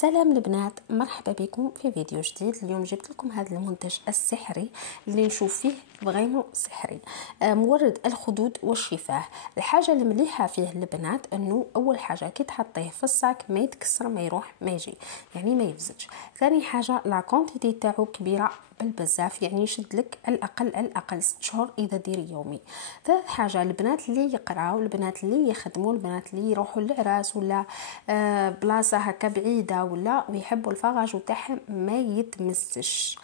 سلام البنات، مرحبا بكم في فيديو جديد. اليوم جبت لكم هذا المنتج السحري اللي نشوف فيه فريمون سحري، مورد الخدود والشفاه. الحاجه المليحه فيه البنات انه اول حاجه كي تحطيه في الصاك ما يتكسر، ما يروح ما يجي، يعني ما يفزتش. ثاني حاجه لا كونتيتي تاعو كبيره بالبزاف، يعني يشد لك الاقل 6 شهور اذا ديري يومي. ثالث حاجه البنات اللي يقراو، البنات اللي يخدموا، البنات اللي يروحوا للعراس ولا بلاصه هكا بعيده ولا ويحبوا الفراغ تاعهم ما يتمسش.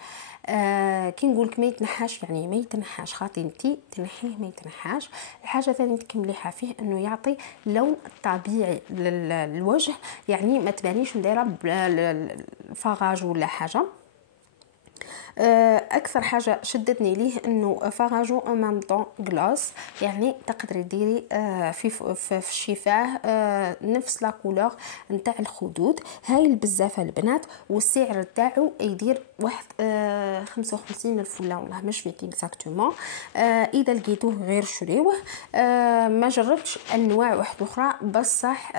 كي نقولك ما يتنحاش، يعني ما يتنحاش، خاطي انتي تنحيه ما يتنحاش. الحاجه الثانيه مليحه فيه انه يعطي لون طبيعي للوجه، يعني ما تبانيش دايره الفراغ ولا حاجه. اكثر حاجه شدتني ليه انه فراجو امام طون غلاس، يعني تقدري ديري في الشفاه نفس لا كولور نتاع الخدود. هاي بزاف البنات، والسعر تاعو يدير واحد 55 الف ولا مش فيك اكزاكتومون. اذا لقيتوه غير شريوه. ما جربتش انواع واحده اخرى، بصح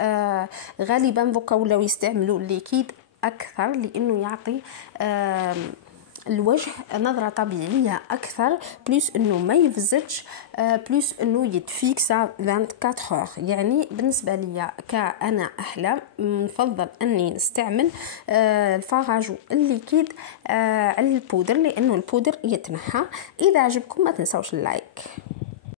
غالبا دوكا ولاو يستعملوا الليكيد اكثر لانه يعطي الوجه نظرة طبيعية أكثر، بليس أنه ما يفزتش، بليس أنه يتفيكسا 24 هور. يعني بالنسبة لي كأنا أحلى نفضل أني نستعمل الفراجو الليكيد على البودر، لأنه البودر يتنحى. إذا عجبكم ما تنسوش اللايك.